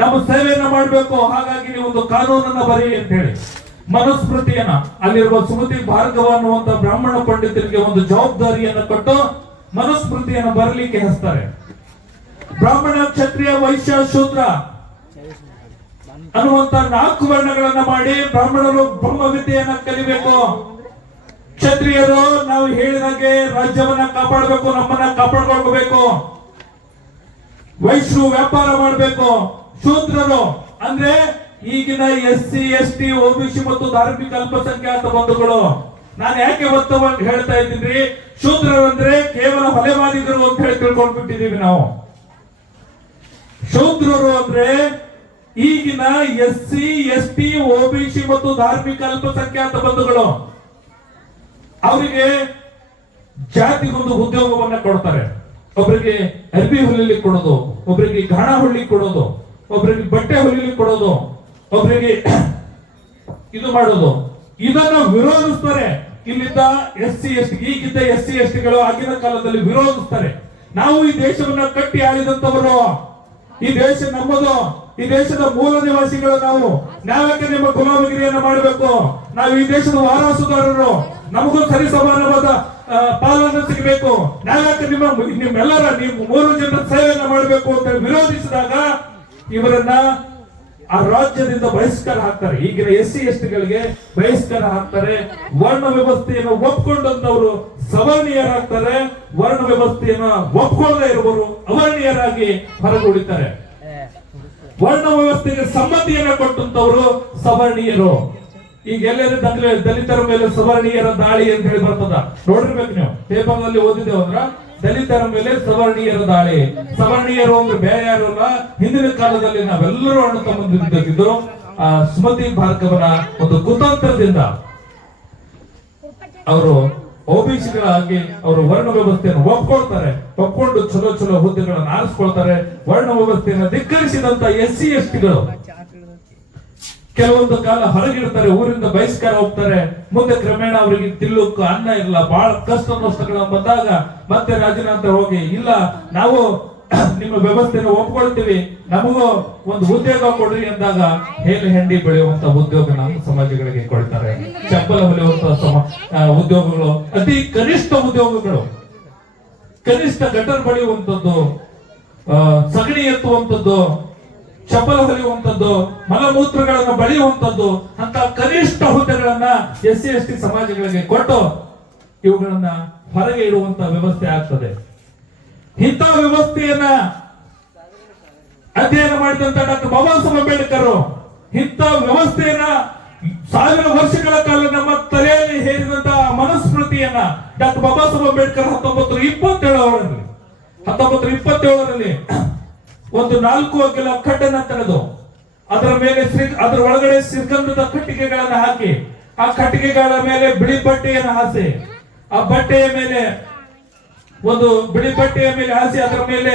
ನಾವು ಸೇವೆಯನ್ನ ಮಾಡಬೇಕು. ಹಾಗಾಗಿ ನೀವು ಒಂದು ಕಾನೂನನ್ನ ಬರೀ ಅಂತ ಹೇಳಿ ಮನುಸ್ಮೃತಿಯನ್ನ, ಅಲ್ಲಿರುವ ಸುಮತಿ ಭಾರ್ಗವ ಅನ್ನುವಂತ ಬ್ರಾಹ್ಮಣ ಪಂಡಿತರಿಗೆ ಒಂದು ಜವಾಬ್ದಾರಿಯನ್ನ ಕೊಟ್ಟು ಮನುಸ್ಮೃತಿಯನ್ನು ಬರಲಿಕ್ಕೆ ಹಚ್ತಾರೆ ಬ್ರಾಹ್ಮಣ ಕ್ಷತ್ರಿಯ ವೈಶ್ಯ ಶೂದ್ರ ಅನ್ನುವಂತ ನಾಲ್ಕು ವರ್ಣಗಳನ್ನ ಮಾಡಿ ಬ್ರಾಹ್ಮಣರು ಬ್ರಹ್ಮ ವಿದ್ಯೆಯನ್ನ ಕಲಿಬೇಕು. ಕ್ಷತ್ರಿಯರು, ನಾವು ಹೇಳಿದಾಗೆ ರಾಜ್ಯವನ್ನ ಕಾಪಾಡಬೇಕು, ನಮ್ಮನ್ನ ಕಾಪಾಡ್ಕೊಳ್ಬೇಕು. ವೈಶ್ಯರು ವ್ಯಾಪಾರ ಮಾಡಬೇಕು. ಶೂದ್ರರು, ಅಂದ್ರೆ ಈಗಿನ S C S T OBC ಮತ್ತು ಧಾರ್ಮಿಕ ಅಲ್ಪಸಂಖ್ಯಾತ ಬಂಧುಗಳು. ನಾನು ಯಾಕೆ ಒತ್ತವಾಗಿ ಹೇಳ್ತಾ ಇದ್ದೀನಿ? ಶೂದ್ರರು ಅಂದ್ರೆ ಕೇವಲ ಹೊಲೆಮಾದಿಗರು ಅಂತ ಹೇಳಿ ತಿಳ್ಕೊಂಡ್ಬಿಟ್ಟಿದೀವಿ ನಾವು. ಶೂದ್ರರು ಅಂದ್ರೆ ಈಗಿನ S C S T OBC ಮತ್ತು ಧಾರ್ಮಿಕ ಅಲ್ಪಸಂಖ್ಯಾತ ಬಂಧುಗಳು. ಅವರಿಗೆ ಜಾತಿಗೊಂದು ಉದ್ಯೋಗವನ್ನ ಕೊಡ್ತಾರೆ. ಒಬ್ಬರಿಗೆ ಅರ್ಬಿ ಹೊಲಿಲಿಕ್ಕೆ ಕೊಡೋದು ಒಬ್ಬರಿಗೆ ಘಾಣ ಹೊಲಿಲಿಕ್ಕೆ ಕೊಡೋದು ಒಬ್ಬರಿಗೆ ಬಟ್ಟೆ ಹೊಲಿಲಿಕ್ಕೆ ಕೊಡೋದು ಒಬ್ಬರಿಗೆ ಇದು ಮಾಡೋದು. ಇದನ್ನು ವಿರೋಧಿಸ್ತಾರೆ. ಇಲ್ಲಿದ್ದ ಎಸ್ ಸಿ ಎಸ್ ಈಗಿದ್ದ ಎಸ್ ಸಿ ಎಸ್ ಟಿಗಳು ಆಗಿನ ಕಾಲದಲ್ಲಿ ವಿರೋಧಿಸ್ತಾರೆ. ನಾವು ಈ ದೇಶವನ್ನ ಕಟ್ಟಿ ಆಳಿದಂತವರು ಈ ದೇಶ ನಮ್ಮದು, ಈ ದೇಶದ ಮೂಲ ನಿವಾಸಿಗಳು ನಾವು. ನಾವ್ಯಾಕೆ ನಿಮ್ಮ ಗುಲಾಮಗಿರಿಯನ್ನ ಮಾಡಬೇಕು? ನಾವು ಈ ದೇಶದ ವಾರಸುದಾರರು. ನಮಗೂ ಸರಿ ಸಮಾನವಾದ ಪಾಲನ್ನು ಸಿಗಬೇಕು. ನಾವ್ಯಾಕೆ ನಿಮ್ಮ ನಿಮ್ಮೆಲ್ಲರ ನೀವು ಮೂರು ಜನರ ಸೇವೆಯನ್ನು ಮಾಡಬೇಕು ಅಂತ ವಿರೋಧಿಸಿದಾಗ ಇವರನ್ನ ಆ ರಾಜ್ಯದಿಂದ ಬಹಿಷ್ಕಾರ ಹಾಕ್ತಾರೆ. ಈಗಿನ ಎಸ್ ಸಿ ಎಸ್ ಟಿಗಳಿಗೆ ಬಹಿಷ್ಕಾರ ಹಾಕ್ತಾರೆ. ವರ್ಣ ವ್ಯವಸ್ಥೆಯನ್ನು ಒಪ್ಕೊಂಡಂತವರು ಸವರ್ಣೀಯರಾಗ್ತಾರೆ. ವರ್ಣ ವ್ಯವಸ್ಥೆಯನ್ನ ಒಪ್ಕೊಳ್ಳದೆ ಇರುವವರು ಅವರ್ಣೀಯರಾಗಿ ಹೊರಗುಳಿತಾರೆ ವರ್ಣ ವ್ಯವಸ್ಥೆಗೆ ಸಮ್ಮತಿಯನ್ನ ಕೊಟ್ಟಂತವರು ಸವರ್ಣೀಯರು. ಈಗ ಎಲ್ಲೆಲ್ಲ ದಲಿತ ದಲಿತರ ಮೇಲೆ ಸವರ್ಣೀಯರ ದಾಳಿ ಅಂತ ಹೇಳಿ ಬರ್ತದ? ನೋಡಿರ್ಬೇಕು ನೀವು. ಪೇಪರ್ನಲ್ಲಿ ಓದಿದೆ ಅಂದ್ರ, ದಲಿತರ ಮೇಲೆ ಸವರ್ಣೀಯರ ದಾಳಿ. ಸವರ್ಣೀಯರು ಅಂದ್ರೆ ಬೇರೆ ಯಾರು ಅಲ್ಲ ಹಿಂದಿನ ಕಾಲದಲ್ಲಿ ನಾವೆಲ್ಲರೂ ಅಣ್ಣ ತಮ್ಮಂದಿದ್ದು ಆ ಸುಮತಿ ಭಾರ್ಗವನ ಒಂದು ಕುತಂತ್ರದಿಂದ ಅವರು ಓಬಿಸಿಗಳಾಗಿ ಅವರು ವರ್ಣ ವ್ಯವಸ್ಥೆಯನ್ನು ಒಪ್ಕೊಳ್ತಾರೆ. ಒಪ್ಕೊಂಡು ಚಲೋ ಚಲೋ ಹುದ್ದೆಗಳನ್ನು ಆರಿಸ್ಕೊಳ್ತಾರೆ. ವರ್ಣ ವ್ಯವಸ್ಥೆಯನ್ನು ಧಿಕ್ಕರಿಸಿದಂತ ಎಸ್ ಸಿ ಎಸ್ ಟಿಗಳು ಕೆಲವೊಂದು ಕಾಲ ಹೊರಗಿರ್ತಾರೆ ಊರಿಂದ ಬಹಿಷ್ಕಾರ ಹೋಗ್ತಾರೆ. ಮುಂದೆ ಕ್ರಮೇಣ ಅವರಿಗೆ ತಿಲ್ಲುಕ್ಕು ಅನ್ನ ಇಲ್ಲ ಬಹಳ ಕಷ್ಟ ನಷ್ಟಗಳು ಬಂದಾಗ ಮತ್ತೆ ರಾಜನಾಥ ಹೋಗಿ ಇಲ್ಲ ನಾವು ನಿಮ್ಮ ವ್ಯವಸ್ಥೆಯನ್ನು ಒಪ್ಕೊಳ್ತೀವಿ ನಮಗೂ ಒಂದು ಉದ್ಯೋಗ ಕೊಡ್ರಿ ಅಂದಾಗ ಹೇಲು ಹೆಂಡಿ ಬೆಳೆಯುವಂತ ಉದ್ಯೋಗ ನಮ್ಮ ಸಮಾಜಗಳಿಗೆ ಕೊಡ್ತಾರೆ. ಚಪ್ಪಲ ಹೊಲಿಯುವಂತ ಉದ್ಯೋಗಗಳು ಅತಿ ಕನಿಷ್ಠ ಉದ್ಯೋಗಗಳು. ಕನಿಷ್ಠ ಗಟರ್ ಬಳಿಯುವಂತದ್ದು ಆ, ಸಗಣಿ ಎತ್ತುವಂತದ್ದು ಚಪ್ಪಲ ಹೊಲಿಯುವಂಥದ್ದು, ಮಲಮೂತ್ರಗಳನ್ನು ಬಳಿಯುವಂಥದ್ದು ಅಂತ ಕನಿಷ್ಠ ಹುದ್ದೆಗಳನ್ನ ಎಸ್ ಸಿ, ಎಸ್ ಟಿ ಸಮಾಜಗಳಿಗೆ ಕೊಟ್ಟು ಇವುಗಳನ್ನ ಹೊರಗೆ ಇಡುವಂತ ವ್ಯವಸ್ಥೆ ಆಗ್ತದೆ. ಇಂಥ ವ್ಯವಸ್ಥೆಯನ್ನ ಅಧ್ಯಯನ ಮಾಡಿದಂತ ಡಾಕ್ಟರ್ ಬಾಬಾ ಸಾಹೇಬ್ ಅಂಬೇಡ್ಕರ್, ಇಂಥ ವ್ಯವಸ್ಥೆಯನ್ನ ಸಾವಿರ ವರ್ಷಗಳ ಕಾಲ ನಮ್ಮ ತಲೆಯಲ್ಲಿ ಹೇರಿದಂತ ಮನುಸ್ಮೃತಿಯನ್ನ ಡಾಕ್ಟರ್ ಬಾಬಾ ಸಾಹೇಬ್ ಅಂಬೇಡ್ಕರ್ ಹತ್ತೊಂಬತ್ತು ಇಪ್ಪತ್ತೇಳರಲ್ಲಿ ಹತ್ತೊಂಬತ್ತು ಇಪ್ಪತ್ತೇಳರಲ್ಲಿ ಒಂದು ನಾಲ್ಕು ಅಗಲ ಕಡ್ಡನ್ನ ತೆಗೆದು ಅದರ ಮೇಲೆ ಅದರ ಒಳಗಡೆ ಸಿರ್ಗಂಧದ ಕಟ್ಟಿಗೆಗಳನ್ನು ಹಾಕಿ, ಆ ಕಟ್ಟಿಗೆಗಳ ಮೇಲೆ ಬಿಳಿ ಬಟ್ಟೆಯನ್ನು ಹಾಸಿ, ಆ ಬಟ್ಟೆಯ ಮೇಲೆ ಒಂದು ಬಿಳಿ ಬಟ್ಟೆಯ ಮೇಲೆ ಹಾಸಿ, ಅದರ ಮೇಲೆ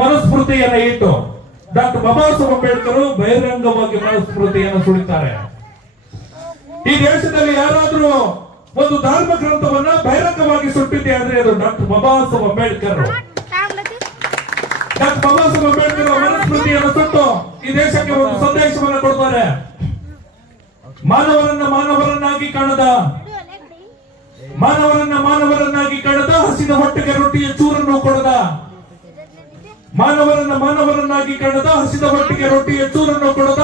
ಮನುಸ್ಮೃತಿಯನ್ನ ಇಟ್ಟು, ಡಾಕ್ಟರ್ ಬಾಬಾ ಸಾಹೇಬ್ ಅಂಬೇಡ್ಕರ್ ಬಹಿರಂಗವಾಗಿ ಮನುಸ್ಮೃತಿಯನ್ನು ಸುಡುತ್ತಾರೆ ಈ ದೇಶದಲ್ಲಿ ಯಾರಾದರೂ ಒಂದು ಧಾರ್ಮಿಕ ಗ್ರಂಥವನ್ನ ಬಹಿರಂಗವಾಗಿ ಸುಟ್ಟಿದೆ ಅಂದ್ರೆ ಅದು ಡಾಕ್ಟರ್ ಬಾಬಾ ಸಾಹೇಬ್ ಅಂಬೇಡ್ಕರ್ ಡಾಕ್ಟರ್ ಬಾಬಾ ಸಾಹೇಬ್ ಅಂಬೇಡ್ಕರ್ ಮನಸ್ಮೃತಿಯನ್ನು ತೊಟ್ಟು ಈ ದೇಶಕ್ಕೆ ಒಂದು ಸಂದೇಶವನ್ನು ಕೊಡ್ತಾರೆ. ಮಾನವರನ್ನ ಮಾನವರನ್ನಾಗಿ ಕಾಣದ, ಮಾನವರನ್ನ ಮಾನವರನ್ನಾಗಿ ಕಾಣದ, ಹಸಿದ ಹೊಟ್ಟೆಗೆ ರೊಟ್ಟಿಯ ಚೂರನ್ನು ಕೊಡದ, ಮಾನವರನ್ನ ಮಾನವರನ್ನಾಗಿ ಕಾಣದ, ಹಸಿದ ಹೊಟ್ಟೆಗೆ ರೊಟ್ಟಿಯ ಚೂರನ್ನು ಕೊಡದ,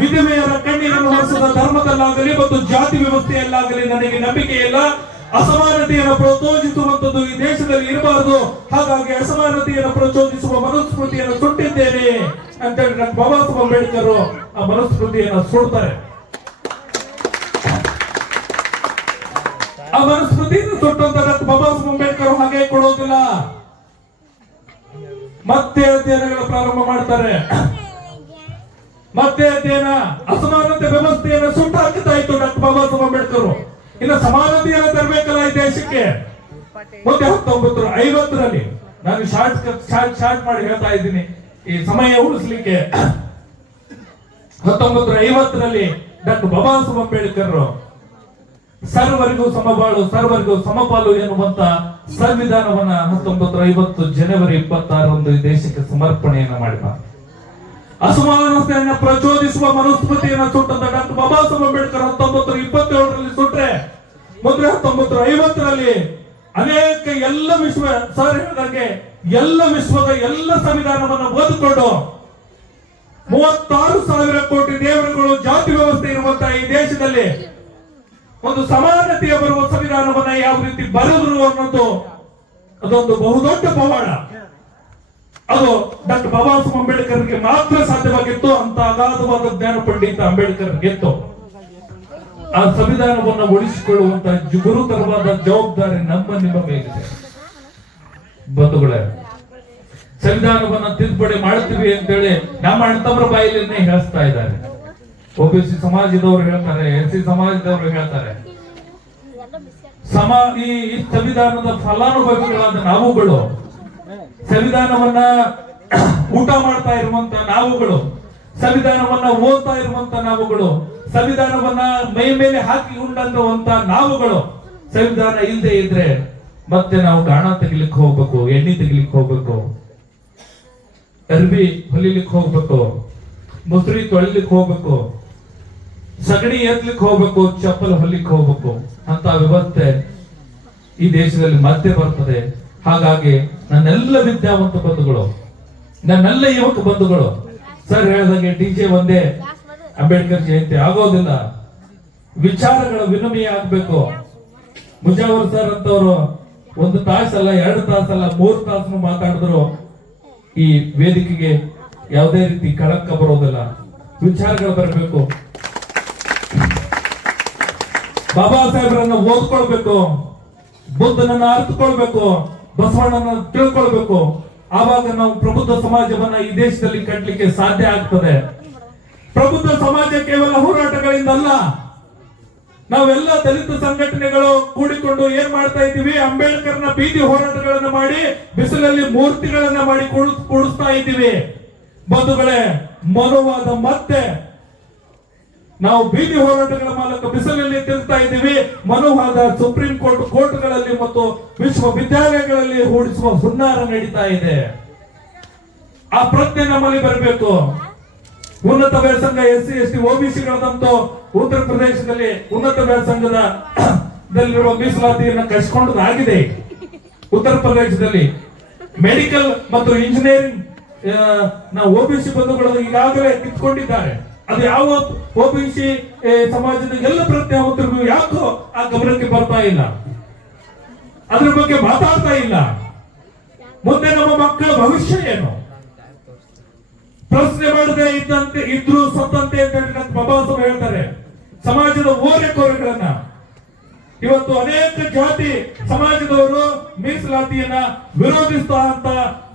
ವಿಧವೆಯರ ಕಣ್ಣೀರನ್ನು ಹೊರಿಸದ ಧರ್ಮದಲ್ಲಾಗಲಿ ಮತ್ತು ಜಾತಿ ವ್ಯವಸ್ಥೆಯಲ್ಲಾಗಲಿ ನನಗೆ ನಂಬಿಕೆ ಇಲ್ಲ ಅಸಮಾನತೆಯನ್ನು ಪ್ರಚೋದಿಸುವಂತದ್ದು ಈ ದೇಶದಲ್ಲಿ ಇರಬಾರದು. ಹಾಗಾಗಿ ಅಸಮಾನತೆಯನ್ನು ಪ್ರಚೋದಿಸುವ ಮನುಸ್ಮೃತಿಯನ್ನು ಸುಟ್ಟಿದ್ದೇನೆ ಅಂತೇಳಿ ಡಾಕ್ಟರ್ ಬಾಬಾ ಸಾಹೇಬ್ ಅಂಬೇಡ್ಕರ್ ಆ ಮನುಸ್ಮೃತಿಯನ್ನು ಸುಡ್ತಾರೆ. ಆ ಮನುಸ್ಮೃತಿಯನ್ನು ಸುಟ್ಟಂತ ಡಾಕ್ಟರ್ ಬಾಬಾ ಸಾಹೇಬ್ ಅಂಬೇಡ್ಕರ್ ಹಾಗೆ ಕೊಡೋದಿಲ್ಲ. ಮತ್ತೆ ಅಧ್ಯಯನಗಳ ಪ್ರಾರಂಭ ಮಾಡ್ತಾರೆ. ಮತ್ತೆ ಅಧ್ಯಯನ ಅಸಮಾನತೆ ವ್ಯವಸ್ಥೆಯನ್ನು ಸುಟ್ಟು ಹಾಕುತ್ತಾ ಇತ್ತು ಡಾಕ್ಟರ್ ಬಾಬಾ ಸಾಹೇಬ್ ಅಂಬೇಡ್ಕರ್. ಇನ್ನು ಸಮಾನತೆಯನ್ನು ತರಬೇಕಲ್ಲ ಈ ದೇಶಕ್ಕೆ? ಮತ್ತೆ ಹತ್ತೊಂಬತ್ತು ಐವತ್ತರಲ್ಲಿ ನಾನು ಶಾರ್ಟ್ ಶಾರ್ಟ್ ಶಾರ್ಟ್ ಮಾಡಿ ಹೇಳ್ತಾ ಇದ್ದೀನಿ. ಈ ಸಮಯ ಉಳಿಸ್ಲಿಕ್ಕೆ ಹತ್ತೊಂಬತ್ತು ಐವತ್ತರಲ್ಲಿ ಡಾಕ್ಟರ್ ಬಾಬಾ ಸಾಹೇಬ್ ಅಂಬೇಡ್ಕರ್ ಸರ್ವರಿಗೂ ಸಮಬಾಳು, ಸರ್ವರಿಗೂ ಸಮಪಾಲು ಎನ್ನುವಂತ ಸಂವಿಧಾನವನ್ನ ಹತ್ತೊಂಬತ್ತು ಐವತ್ತು ಜನವರಿ ಇಪ್ಪತ್ತಾರರಂದು ಈ ದೇಶಕ್ಕೆ ಸಮರ್ಪಣೆಯನ್ನ ಮಾಡಿದ. ಅಸಮಾನತೆಯನ್ನ ಪ್ರಚೋದಿಸುವ ಮನುಸ್ಮೃತಿಯನ್ನ ಸುಟ್ಟಂತ ಡಾಕ್ಟರ್ ಬಾಬಾ ಸಾಹೇಬ್ ಅಂಬೇಡ್ಕರ್ ಹತ್ತೊಂಬತ್ತು ಇಪ್ಪತ್ತೇಳರಲ್ಲಿ ಸುಟ್ರೆ, ಮೊದಲೇ ಹತ್ತೊಂಬತ್ತು ಐವತ್ತರಲ್ಲಿ ಅನೇಕ ಎಲ್ಲ ವಿಶ್ವ ಸರ್ ಹೇಳಿದಂಗೆ ಎಲ್ಲ ವಿಶ್ವದ ಎಲ್ಲ ಸಂವಿಧಾನವನ್ನು ಓದಿಕೊಂಡು ಮೂವತ್ತಾರು ಸಾವಿರ ಕೋಟಿ ದೇವರುಗಳು ಜಾತಿ ವ್ಯವಸ್ಥೆ ಇರುವಂತಹ ಈ ದೇಶದಲ್ಲಿ ಒಂದು ಸಮಾನತೆಯ ಬರುವ ಸಂವಿಧಾನವನ್ನ ಯಾವ ರೀತಿ ಬರೆದರು ಅನ್ನೋದು ಅದೊಂದು ಬಹುದೊಡ್ಡ ಪವಾಡ. ಅದು ಡಾಕ್ಟರ್ ಬಾಬಾ ಸಾಹೇಬ್ ಅಂಬೇಡ್ಕರ್ಗೆ ಮಾತ್ರ ಸಾಧ್ಯವಾಗಿತ್ತು ಅಂತ ಅಗಾಧವಾದ ಜ್ಞಾನ ಪಂಡಿತ ಅಂಬೇಡ್ಕರ್ ಗೆತ್ತು. ಆ ಸಂವಿಧಾನವನ್ನು ಉಳಿಸಿಕೊಳ್ಳುವಂತ ಗುರುತರವಾದ ಜವಾಬ್ದಾರಿ ನಮ್ಮ ನಿಮ್ಮ ಮೇಲಿದೆ. ಬಂಧುಗಳೇ, ಸಂವಿಧಾನವನ್ನ ತಿದ್ದುಪಡಿ ಮಾಡ್ತೀವಿ ಅಂತೇಳಿ ನಮ್ಮ ಅಣ್ಣತಮ್ಮರ ಬಾಯಿಲನ್ನೇ ಹೇಳ್ತಾ ಇದ್ದಾರೆ. ಒಬಿಸಿ ಸಮಾಜದವರು ಹೇಳ್ತಾರೆ ಎಸ್ ಸಿ ಸಮಾಜದವರು ಹೇಳ್ತಾರೆ. ಸಮ ಈ ಸಂವಿಧಾನದ ಫಲಾನುಭವಿಗಳಾದ ನಾವುಗಳು ಸಂವಿಧಾನವನ್ನ ಊಟ ಮಾಡ್ತಾ ಇರುವಂತ ನಾವುಗಳು, ಸಂವಿಧಾನವನ್ನ ಓದ್ತಾ ಇರುವಂತ ನಾವುಗಳು, ಸಂವಿಧಾನವನ್ನ ಮೈ ಮೇಲೆ ಹಾಕಿ ನಾವುಗಳು, ಸಂವಿಧಾನ ಇಲ್ಲದೆ ಇದ್ರೆ ಮತ್ತೆ ನಾವು ಗಾಣ ತೆಗಿಲಿಕ್ಕೆ ಹೋಗ್ಬೇಕು, ಎಣ್ಣೆ ತೆಗಿಲಿಕ್ಕೆ ಹೋಗ್ಬೇಕು. ಅರ್ಬಿ ಹೊಲಿಲಿಕ್ಕೆ ಹೋಗ್ಬೇಕು, ಮುಸ್ರಿ ತೊಳಿಲಿಕ್ಕೆ ಹೋಗ್ಬೇಕು, ಸಗಣಿ ಎತ್ತಲಿಕ್ಕೆ ಹೋಗ್ಬೇಕು, ಚಪ್ಪಲ್ ಹೊಲಿಕ್ಕೆ ಹೋಗ್ಬೇಕು. ಅಂತ ವ್ಯವಸ್ಥೆ ಈ ದೇಶದಲ್ಲಿ ಮತ್ತೆ ಬರ್ತದೆ. ಹಾಗಾಗಿ ನನ್ನೆಲ್ಲ ವಿದ್ಯಾವಂತ ಬಂಧುಗಳು, ನನ್ನೆಲ್ಲ ಯುವಕ ಬಂಧುಗಳು, ಸರ್ ಹೇಳಿದಂಗೆ ಡಿ ಜೆ ಒಂದೇ, ಅಂಬೇಡ್ಕರ್ ಜಯಂತಿ ಆಗೋದಿಲ್ಲ. ವಿಚಾರಗಳ ವಿನಿಮಯ ಆಗ್ಬೇಕು. ಮುಜಾವರ್ ಸರ್ ಅಂತವರು ಒಂದು ತಾಸಲ್ಲ, ಎರಡು ತಾಸಲ್ಲ, ಮೂರು ತಾಸು ಮಾತಾಡಿದ್ರು. ಈ ವೇದಿಕೆಗೆ ಯಾವುದೇ ರೀತಿ ಕಳಂಕ ಬರೋದಿಲ್ಲ. ವಿಚಾರಗಳು ಬರಬೇಕು. ಬಾಬಾ ಸಾಹೇಬ್ರನ್ನ ಓದ್ಕೊಳ್ಬೇಕು. ಬುದ್ಧನನ್ನ ಅರ್ಥಕೊಳ್ಬೇಕು ಬಸವಣ್ಣನ ತಿಳ್ಕೊಳ್ಬೇಕು. ಆವಾಗ ನಾವು ಪ್ರಬುದ್ಧ ಸಮಾಜವನ್ನ ಈ ದೇಶದಲ್ಲಿ ಕಟ್ಟಲಿಕ್ಕೆ ಸಾಧ್ಯ ಆಗ್ತದೆ. ಪ್ರಬುದ್ಧ ಸಮಾಜ ಕೇವಲ ಹೋರಾಟಗಳಿಂದ ಅಲ್ಲ ನಾವೆಲ್ಲ ದಲಿತ ಸಂಘಟನೆಗಳು ಕೂಡಿಕೊಂಡು ಏನ್ ಮಾಡ್ತಾ ಇದ್ದೀವಿ? ಅಂಬೇಡ್ಕರ್ನ ಬೀದಿ ಹೋರಾಟಗಳನ್ನ ಮಾಡಿ, ಬಿಸಿಲಲ್ಲಿ ಮೂರ್ತಿಗಳನ್ನ ಮಾಡಿ ಕೂಡ್- ಕೂಡಿಸ್ತಾ ಇದ್ದೀವಿ. ಬಂಧುಗಳೇ, ಮನುವಾದ ಮತ್ತೆ ನಾವು ಬೀದಿ ಹೋರಾಟಗಳ ಮೂಲಕ ಬಿಸಿಲಲ್ಲಿ ತಿರುಗ್ತಾ ಇದ್ದೀವಿ. ಮನುವಾದ ಸುಪ್ರೀಂ ಕೋರ್ಟ್ ಕೋರ್ಟ್ಗಳಲ್ಲಿ ಮತ್ತು ವಿಶ್ವವಿದ್ಯಾಲಯಗಳಲ್ಲಿ ಹೂಡಿಸುವ ಹುನ್ನಾರ ನಡೀತಾ ಇದೆ. ಆ ಪ್ರಜ್ಞೆ ನಮ್ಮಲ್ಲಿ ಬರಬೇಕು. ಉನ್ನತ ವ್ಯಾಸಂಗ ಎಸ್ ಸಿ ಎಸ್ ಟಿ ಒಬಿಸಿಗಳದಂತೂ ಉತ್ತರ ಪ್ರದೇಶದಲ್ಲಿ ಉನ್ನತ ವ್ಯಾಸಂಗದ ದಲ್ಲಿರುವ ಮೀಸಲಾತಿಯನ್ನು ಕಸ್ಕೊಂಡದಾಗಿದೆ ಉತ್ತರ ಪ್ರದೇಶದಲ್ಲಿ ಮೆಡಿಕಲ್ ಮತ್ತು ಇಂಜಿನಿಯರಿಂಗ್ ನಾವು ಒಬಿಸಿ ಬಂಧುಗಳನ್ನು ಈಗಾಗಲೇ ಕಿತ್ಕೊಂಡಿದ್ದಾರೆ. ಅದು ಯಾವ ಓಬಿಸಿ ಸಮಾಜದ ಎಲ್ಲ ಪ್ರಜ್ಞಾವಂತರಿಗೂ ಯಾಕೋ ಆ ಗಮನಕ್ಕೆ ಬರ್ತಾ ಇಲ್ಲ. ಅದ್ರ ಬಗ್ಗೆ ಮಾತಾಡ್ತಾ ಇಲ್ಲ. ಮುಂದೆ ನಮ್ಮ ಮಕ್ಕಳ ಭವಿಷ್ಯ ಏನು? ಪ್ರಶ್ನೆ ಮಾಡದೆ ಇದ್ದಂತೆ, ಇದ್ರು ಸತ್ತಂತೆ ಅಂತ ಹೇಳ್ತಾರೆ. ಸಮಾಜದ ಓರೆಕೋರೆಗಳನ್ನ ಇವತ್ತು ಅನೇಕ ಜಾತಿ ಸಮಾಜದವರು ಮೀಸಲಾತಿಯನ್ನ ವಿರೋಧಿಸ್ತಾ ಅಂತ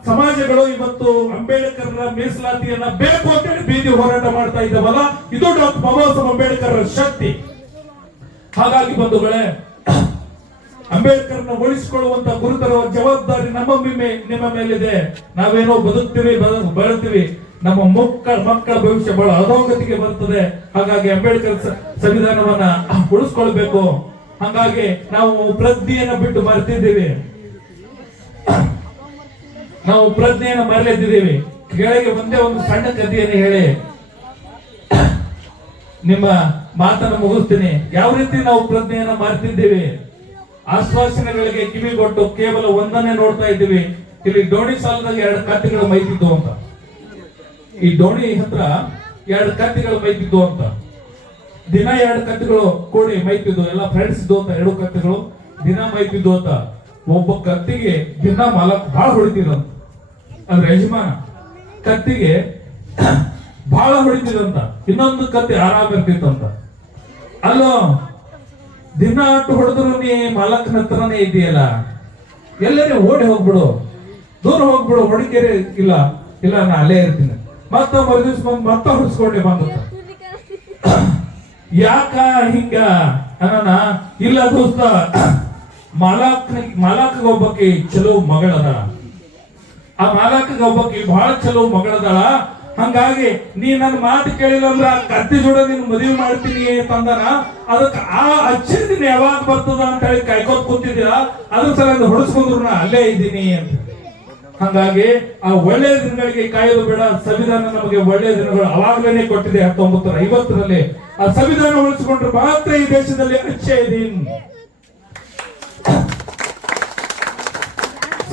ಸಮಾಜಗಳು ಇವತ್ತು ಅಂಬೇಡ್ಕರ್ ಮೀಸಲಾತಿಯನ್ನ ಬೇಕು ಅಂತೇಳಿ ಬೀದಿ ಹೋರಾಟ ಮಾಡ್ತಾ ಇದ್ದಾವಲ್ಲ? ಇದು ಡಾಕ್ಟರ್ ಬಾಬಾ ಸಾಹೇಬ್ ಅಂಬೇಡ್ಕರ್ ಶಕ್ತಿ. ಹಾಗಾಗಿ ಬಂಧುಗಳೇ ಅಂಬೇಡ್ಕರ್ನ ಉಳಿಸಿಕೊಳ್ಳುವಂತ ಗುರುತರ ಜವಾಬ್ದಾರಿ ನಮ್ಮ ನಿಮ್ಮ ಮೇಲಿದೆ. ನಾವೇನೋ ಬದುಕ್ತೀವಿ ಬರುತ್ತೀವಿ ನಮ್ಮ ಮಕ್ಕಳ ಮಕ್ಕಳ ಭವಿಷ್ಯ ಬಹಳ ಅಧೋಗತಿಗೆ ಬರ್ತದೆ. ಹಾಗಾಗಿ ಅಂಬೇಡ್ಕರ್ ಸಂವಿಧಾನವನ್ನ ಉಳಿಸ್ಕೊಳ್ಬೇಕು. ಹಾಗಾಗಿ ನಾವು ಪ್ರಜ್ಞೆಯನ್ನು ಬಿಟ್ಟು ಮರೆತಿದ್ದೀವಿ. ನಾವು ಪ್ರಜ್ಞೆಯನ್ನು ಮರಲಿದ್ದೀವಿ ಕೆಳಗೆ ಒಂದೇ ಒಂದು ಸಣ್ಣ ಕಥೆಯನ್ನು ಹೇಳಿ. ನಿಮ್ಮ ಮಾತನ್ನು ಮುಗಿಸ್ತೀನಿ. ಯಾವ ರೀತಿ ನಾವು ಪ್ರಜ್ಞೆಯನ್ನು ಮರೆತಿದ್ದೀವಿ? ಆಶ್ವಾಸನೆಗಳಿಗೆ ಕಿವಿಗೊಟ್ಟು ಕೇವಲ ಒಂದನ್ನೇ ನೋಡ್ತಾ ಇದ್ದೀವಿ. ಇಲ್ಲಿ ಡೋಣಿ ಸಾಲದಲ್ಲಿ ಎರಡು ಕತ್ತಿಗಳು ಮೈತಿದ್ದು ಅಂತ. ಈ ಡೋಣಿ ಹತ್ರ ಎರಡು ಕತ್ತಿಗಳು ಮೈತಿದ್ದು ಅಂತ. ದಿನ ಎರಡು ಕತ್ತೆಗಳು ಕೂಡಿ ಮೈತಿದ್ದು ಎಲ್ಲ ಫ್ರೆಂಡ್ಸ್ ಅಂತ ಎರಡು ಕತ್ತೆಗಳು, ದಿನ ಮೈತಿದ್ದು ಅಂತ ಒಬ್ಬ ಕತ್ತಿಗೆ ದಿನ ಮಾಲಕ್ ಬಹಳ ಹೊಡಿತಿದಂತ ಅಂದ್ರೆ ಯಜಮಾನ, ಕತ್ತಿಗೆ ಬಹಳ ಹೊಡಿತಿದಂತ ಇನ್ನೊಂದು ಕತ್ತಿ ಆರಾಮ ಇರ್ತಿತ್ತಂತ ಅಲ್ಲೋ, ದಿನ ಅಟ್ಟು ಹೊಡೆದ್ರು ನೀ, ಮಾಲಕನ ಹತ್ರನೇ ಇದೆಯಲ್ಲ ಎಲ್ಲರೇ ಓಡಿ ಹೋಗ್ಬಿಡು. ದೂರ ಹೋಗ್ಬಿಡು, ಹೊಡಿಕೆರೆ ಇಲ್ಲ ಇಲ್ಲ, ನಾ ಅಲ್ಲೇ ಇರ್ತೀನಿ. ಮತ್ತ ಮರುದಿವ್ಸ ಬಂದು ಮತ್ತ ಹೊಡಿಸ್ಕೊಂಡೆ ಬಂದ ಯಾಕ ಹಿಂಗ? ಅನ್ನ ಇಲ್ಲ ದೋಸ್ತ ಮಾಲಾಕ್ ಮಾಲಾಕ್ಗ ಒಬ್ಬಕ್ಕೆ ಚಲೋ ಮಗಳದ. ಆ ಮಾಲಕಗ ಒಬ್ಬಕ್ಕೆ ಬಹಳ ಚಲೋ ಮಗಳದಳ. ಹಂಗಾಗಿ ನೀ ನನ್ನ ಮಾತು ಕೇಳಿಲ್ಲ ಅಂದ್ರ ಕತ್ತಿ ಜೋಡ ನಿನ್ ಮದುವೆ ಮಾಡ್ತೀನಿ ಅಂತಂದನ ಅದಕ್ಕೆ ಆ ಅಚ್ಚರಿ ದಿನ ಯಾವಾಗ ಬರ್ತದ ಅಂತ ಹೇಳಿ ಕಾಯ್ಕೋತ್ ಕೂತಿದ್ದೀರಾ? ಅದ್ರ ಸಲ ಹೊಡಿಸ್ಕೊಂಡ್ರು ಅಲ್ಲೇ ಇದ್ದೀನಿ ಅಂತ ಹಂಗಾಗಿ ಆ ಒಳ್ಳೆಯ ದಿನಗಳಿಗೆ ಕಾಯೋದು ಬೇಡ. ಸಂವಿಧಾನ ನಮಗೆ ಒಳ್ಳೆಯ ದಿನಗಳು ಅವಾಗಲೇ ಕೊಟ್ಟಿದೆ ಹತ್ತೊಂಬತ್ತು ಐವತ್ತರಲ್ಲಿ. ಆ ಸಂವಿಧಾನ ಉಳಿಸಿಕೊಂಡ್ರೆ ಮಾತ್ರ ಈ ದೇಶದಲ್ಲಿ ಅಚ್ಚೆ ಇದೀನಿ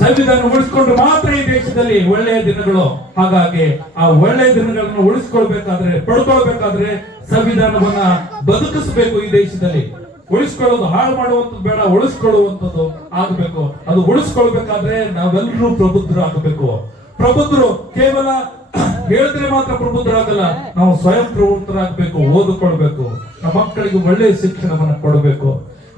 ಸಂವಿಧಾನ ಉಳಿಸ್ಕೊಂಡ್ರೆ ಮಾತ್ರ ಈ ದೇಶದಲ್ಲಿ ಒಳ್ಳೆಯ ದಿನಗಳು. ಹಾಗಾಗಿ ಆ ಒಳ್ಳೆಯ ದಿನಗಳನ್ನು ಉಳಿಸ್ಕೊಳ್ಬೇಕಾದ್ರೆ, ಪಡ್ಕೊಳ್ಬೇಕಾದ್ರೆ ಸಂವಿಧಾನವನ್ನ ಬದುಕಿಸಬೇಕು ಈ ದೇಶದಲ್ಲಿ. ಉಳಿಸ್ಕೊಳ್ಳೋದು ಹಾಳು ಮಾಡುವಂಥದ್ದು ಬೇಡ ಉಳಿಸ್ಕೊಳ್ಳುವಂಥದ್ದು ಆಗಬೇಕು. ಅದು ಉಳಿಸ್ಕೊಳ್ಬೇಕಾದ್ರೆ ನಾವೆಲ್ಲರೂ ಪ್ರಬುದ್ಧರು ಆಗಬೇಕು ಪ್ರಬುದ್ಧರು ಕೇವಲ ಹೇಳಿದ್ರೆ ಮಾತ್ರ ಪ್ರಬುದ್ಧರಾಗಲ್ಲ ನಾವು ಸ್ವಯಂ ಪ್ರವೃತ್ತರಾಗಬೇಕು ಓದಿಕೊಳ್ಬೇಕು. ನಮ್ಮ ಮಕ್ಕಳಿಗೆ ಒಳ್ಳೆಯ ಶಿಕ್ಷಣವನ್ನ ಕೊಡಬೇಕು.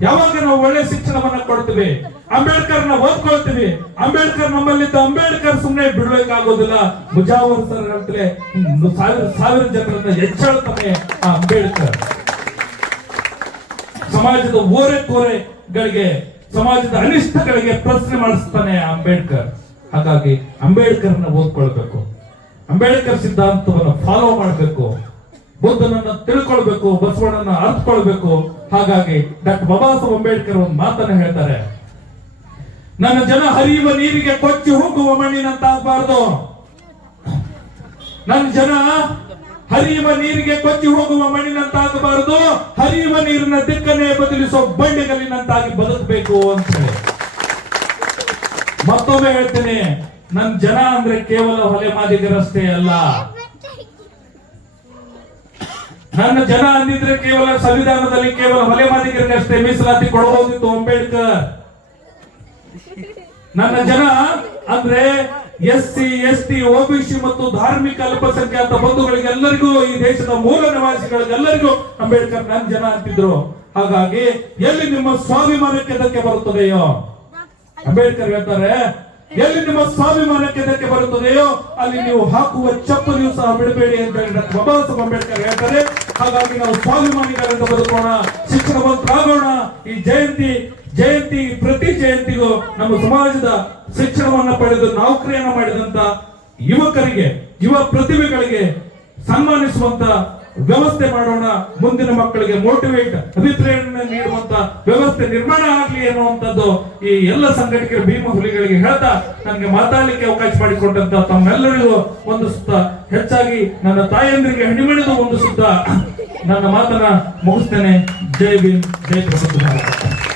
ಯಾವಾಗ ನಾವು ಒಳ್ಳೆ ಶಿಕ್ಷಣವನ್ನ ಕೊಡ್ತೀವಿ? ಅಂಬೇಡ್ಕರ್ನ ಓದ್ಕೊಳ್ತೀವಿ. ಅಂಬೇಡ್ಕರ್ ನಮ್ಮಲ್ಲಿದ್ದ ಅಂಬೇಡ್ಕರ್ ಸುಮ್ಮನೆ ಬಿಡ್ಬೇಕಾಗೋದಿಲ್ಲ. ಮುಜಾವರ್ ಸರ್ ಅಂತಲೇ "ಹ್ಮ್, ಸಾವಿರ ಸಾವಿರ ಜನರನ್ನ ಹೆಚ್ಚಾಳ್ತಾನೆ ಆ ಅಂಬೇಡ್ಕರ್. ಸಮಾಜದ ಓರೆ ಕೋರೆಗಳಿಗೆ, ಸಮಾಜದ ಅನಿಷ್ಟಗಳಿಗೆ ಪ್ರಶ್ನೆ ಮಾಡಿಸ್ತಾನೆ ಅಂಬೇಡ್ಕರ್. ಹಾಗಾಗಿ ಅಂಬೇಡ್ಕರ್ನ ಓದ್ಕೊಳ್ಬೇಕು. ಅಂಬೇಡ್ಕರ್ ಸಿದ್ಧಾಂತವನ್ನು ಫಾಲೋ ಮಾಡಬೇಕು. ಬುದ್ಧನನ್ನ ತಿಳ್ಕೊಳ್ಬೇಕು, ಬಸವಣ್ಣನ ಅರ್ಥಕೊಳ್ಬೇಕು ಹಾಗಾಗಿ ಡಾಕ್ಟರ್ ಬಾಬಾ ಸಾಹೇಬ್ ಅಂಬೇಡ್ಕರ್ ಒಂದು ಮಾತನ್ನ ಹೇಳ್ತಾರೆ. ನನ್ನ ಜನ ಹರಿಯುವ ನೀರಿಗೆ ಕೊಚ್ಚಿ ಹೋಗುವ ಮಣ್ಣಿನಂತಾಗಬಾರ್ದು. ನನ್ನ ಜನ ಹರಿಯುವ ನೀರಿಗೆ ಕೊಚ್ಚಿ ಹೋಗುವ ಮಣ್ಣಿನಂತಾಗಬಾರದು. ಹರಿಯುವ ನೀರಿನ ದಿಕ್ಕನ್ನೇ ಬದಲಿಸುವ ಬಂಡೆಗಲ್ಲಿನಂತಾಗಿ ಬದುಕಬೇಕು ಅಂತ ಮತ್ತೊಮ್ಮೆ ಹೇಳ್ತೀನಿ ನನ್ ಜನ ಅಂದ್ರೆ ಕೇವಲ ಹೊಲೆ ಮಾದಿಗರಷ್ಟೇ ಅಲ್ಲ. ನನ್ನ ಜನ ಅಂದಿದ್ರೆ ಕೇವಲ ಸಂವಿಧಾನದಲ್ಲಿ ಕೇವಲ ಹೊಲೆ ಮಾದಿಗರಿಗೆ ಅಷ್ಟೇ ಮೀಸಲಾತಿ ಕೊಡಬಹುದಿತ್ತು ಅಂಬೇಡ್ಕರ್. ನನ್ನ ಜನ ಅಂದ್ರೆ S C, S T OBC ಮತ್ತು ಧಾರ್ಮಿಕ ಅಲ್ಪಸಂಖ್ಯಾತ ಬಂಧುಗಳಿಗೆಲ್ಲರಿಗೂ ಈ ದೇಶದ ಮೂಲ ನಿವಾಸಿಗಳಿಗೆಲ್ಲರಿಗೂ ಅಂಬೇಡ್ಕರ್ ನನ್ನ ಜನ ಅಂತಿದ್ರು. ಹಾಗಾಗಿ ಎಲ್ಲಿ ನಿಮ್ಮ ಸ್ವಾಭಿಮಾನಕ್ಕೆ ಧಕ್ಕೆ ಬರುತ್ತದೆಯೋ? ಅಂಬೇಡ್ಕರ್ ಹೇಳ್ತಾರೆ, ಎಲ್ಲಿ ನಿಮ್ಮ ಸ್ವಾಭಿಮಾನಕ್ಕೆ ಧಕ್ಕೆ ಬರುತ್ತದೆಯೋ, ಅಲ್ಲಿ ನೀವು ಹಾಕುವ ಚಪ್ಪಲಿಯು ಸಹ ಬಿಡಬೇಡಿ ಅಂತ ಹೇಳಿ ಬಾಬಾ ಸಾಹೇಬ್ ಅಂಬೇಡ್ಕರ್ ಹೇಳ್ತಾರೆ. ಹಾಗಾಗಿ ನಾವು ಸ್ವಾಭಿಮಾನಿಗಳಿಂದ ಬದುಕೋಣ ಶಿಕ್ಷಣವಂತರಾಗೋಣ ಈ ಜಯಂತಿ ಜಯಂತಿ, ಪ್ರತಿ ಜಯಂತಿಗೂ ನಮ್ಮ ಸಮಾಜದ ಶಿಕ್ಷಣವನ್ನು ಪಡೆದು ನೌಕರಿಯನ್ನು ಮಾಡಿದಂತ ಯುವಕರಿಗೆ, ಯುವ ಪ್ರತಿಭೆಗಳಿಗೆ ಸನ್ಮಾನಿಸುವಂತ ವ್ಯವಸ್ಥೆ ಮಾಡೋಣ, ಮುಂದಿನ ಮಕ್ಕಳಿಗೆ ಮೋಟಿವೇಟ್ ಅಭಿಪ್ರೇರಣೆ ನೀಡುವಂತ ವ್ಯವಸ್ಥೆ ನಿರ್ಮಾಣ ಆಗಲಿ ಅನ್ನುವಂಥದ್ದು ಈ ಎಲ್ಲ ಸಂಘಟಕರ ಭೀಮ ಹುಲಿಗಳಿಗೆ ಹೇಳ್ತಾ ನನಗೆ ಮಾತಾಡಲಿಕ್ಕೆ ಅವಕಾಶ ಮಾಡಿಕೊಟ್ಟಂತ ತಮ್ಮೆಲ್ಲರಿಗೂ ಒಂದು ಸುತ್ತ ಹೆಚ್ಚಾಗಿ ನನ್ನ ತಾಯಂದಿರಿಗೆ ಹಣಿಮಣಿದು ಒಂದು ಸುತ್ತ ನನ್ನ ಮಾತನ್ನ ಮುಗಿಸ್ತೇನೆ. ಜೈ ಭೀಮ್, ಜೈ ಪ್ರಬಂಧ